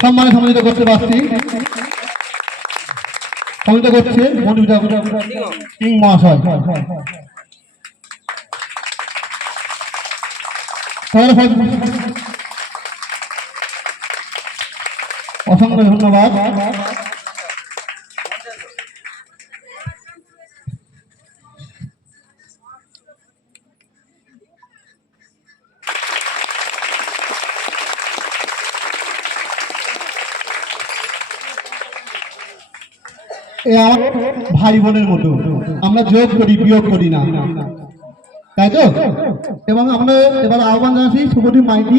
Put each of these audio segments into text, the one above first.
সম্মানে সম্মানিত করতে পারছি সম্মানিত করছে মন্ডিতা সিং মহাশয়। অসংখ্য ধন্যবাদ। এ ভাই বোনের মতো। আমরা যোগ করি, বিয়োগ করি না। তাই তো? এবং আমরা এবার আহ্বান জানাচ্ছি শুভদীপ মাইতি,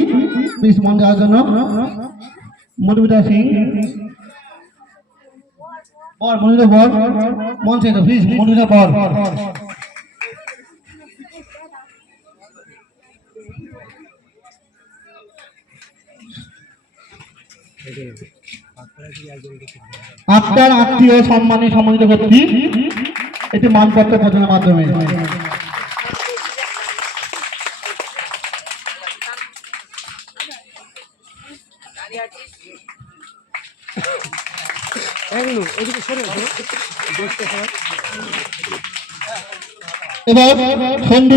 প্লিজ মন যাওয়ার জন্য। মধুমিতা সিং। বর মন বর আপনার আত্মীয় সম্মানে সম্মানিত করছি এটি মানপত্র প্রদানের মাধ্যমে। এবার সন্ধু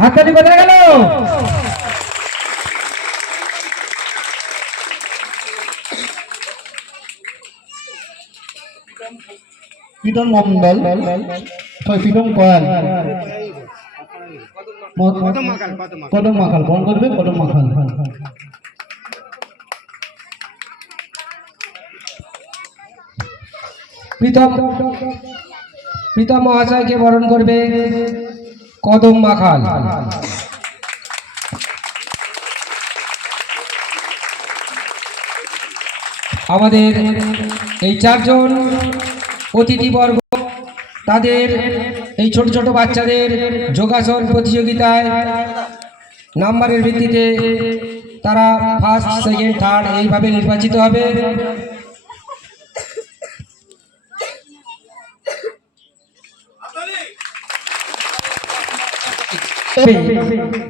হাততালি কোথায় গেল? প্রীতম মন্ডল প্রীতম কয়াল। কদম মাখাল, বন করবে কদম মাখাল। প্রীতম প্রীতম মহাশয়কে বরণ করবে। কদম মাখাল আমাদের এই চারজন অতিথিবর্গ তাদের এই ছোট ছোট বাচ্চাদের যোগাসন প্রতিযোগিতায় নাম্বারের ভিত্তিতে তারা ফার্স্ট সেকেন্ড থার্ড এইভাবে নির্বাচিত হবে।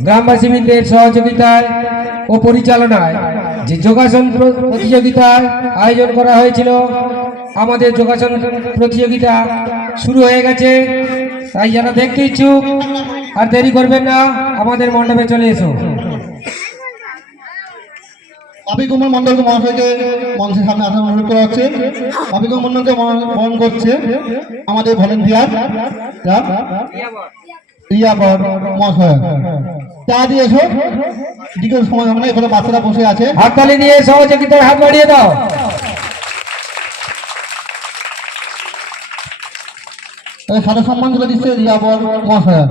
গ্রামবাসী মিত্রের সহযোগিতায় ও পরিচালনায় যে যোগাসন প্রতিযোগিতার আয়োজন করা হয়েছিল, আমাদের যোগাসন প্রতিযোগিতা শুরু হয়ে গেছে। তাই যারা দেখতে ইচ্ছুক, আর দেরি করবেন না, আমাদের মণ্ডপে চলে এসো। অভি কুমার মহাশয়কে মঞ্চের সামনে আসার অনুরোধ করা হচ্ছে। কুমার মন্ডলকে বরণ করছে আমাদের ভলেন্টিয়ার রিয়া বর মহাশয়। চা দিয়ে এসো। দিকের সময় হবে না এখানে বাচ্চারা বসে আছে। হাততালি দিয়ে সহযোগিতার হাত বাড়িয়ে দাও। সাদা সম্মান তুলে দিচ্ছে রিয়া বর মহাশয়।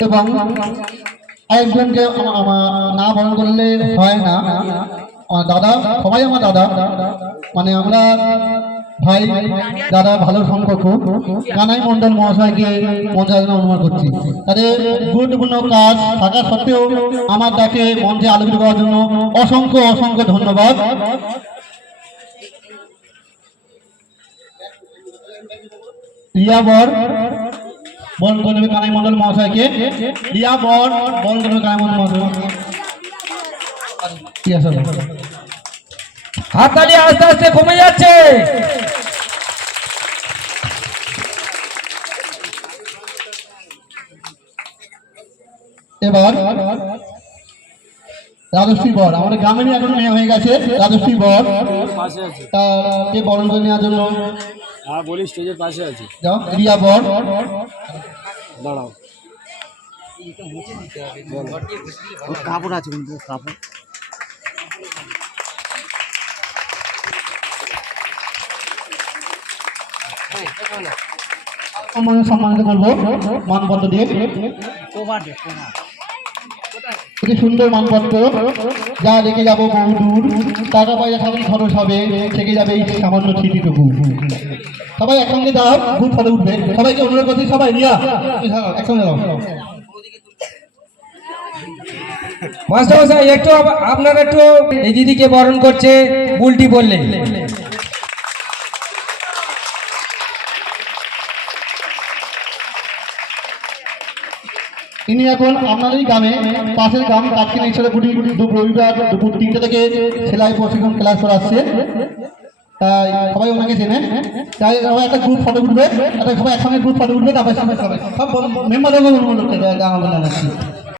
এবং আমা- না বরণ করলে হয় না। আমার দাদা, সবাই আমার দাদা। মানে আমরা ভাই, দাদা ভালো সম্পর্ক। কানাই মন্ডল মহাশয়কে আলোচনা অনুমান করছি। তাদের গুরুত্বপূর্ণ কাজ থাকা সত্ত্বেও আমার তাকে মঞ্চে আলোকিত করার জন্য অসংখ্য অসংখ্য ধন্যবাদ। রিয়া বর বরণ করে কানাই মন্ডল মহাশয়কে। রিয়া বর বরণ করে নেবে কানাই মন্ডল মহাশয়। হাততালি আস্তে আস্তে কমে যাচ্ছে। এবার রাজশ্রী বর আমাদের গ্রামেরই এখন মেয়ে হয়ে গেছে রাজশ্রী বর। তাকে বরণ করে নেওয়ার জন্য? হ্যাঁ বলি স্টেজের পাশে আছি। যাও রিয়া বর। দাঁড়াও। কাপড় আছে কিন্তু কাপড়। সম্মান সম্মানিত করব মানপত্র দিয়ে। একটি সুন্দর মানপত্র। যা রেখে যাব বহু দূর। টাকা পয়সা সবই খরচ হবে। থেকে যাবে এই সামান্য চিঠিটুকু। সবাই একসঙ্গে দাও খুব ফটো উঠবে। সবাইকে অনুরোধ করছি সবাই রিয়া একসঙ্গে দাও মাস্টারমশাই একটু আপনারা একটু এই দিদিকে বরণ করছে বুলটি বললে ইনি এখন আপনারই গ্রামে, পাশের গ্রাম কাটকিনা ইচ্ছাপুরি দুপুর রবিবার দুপুর তিনটে থেকে সেলাই প্রশিক্ষণ ক্লাস আসছে। তাই সবাই ওনাকে চেনে। তাই সবাই একটা গ্রুপ ফটো উঠবে। একটা সবাই একসঙ্গে গ্রুপ ফটো উঠবে, তারপর সবাই সব মেম্বার অনুমোদন জানাচ্ছি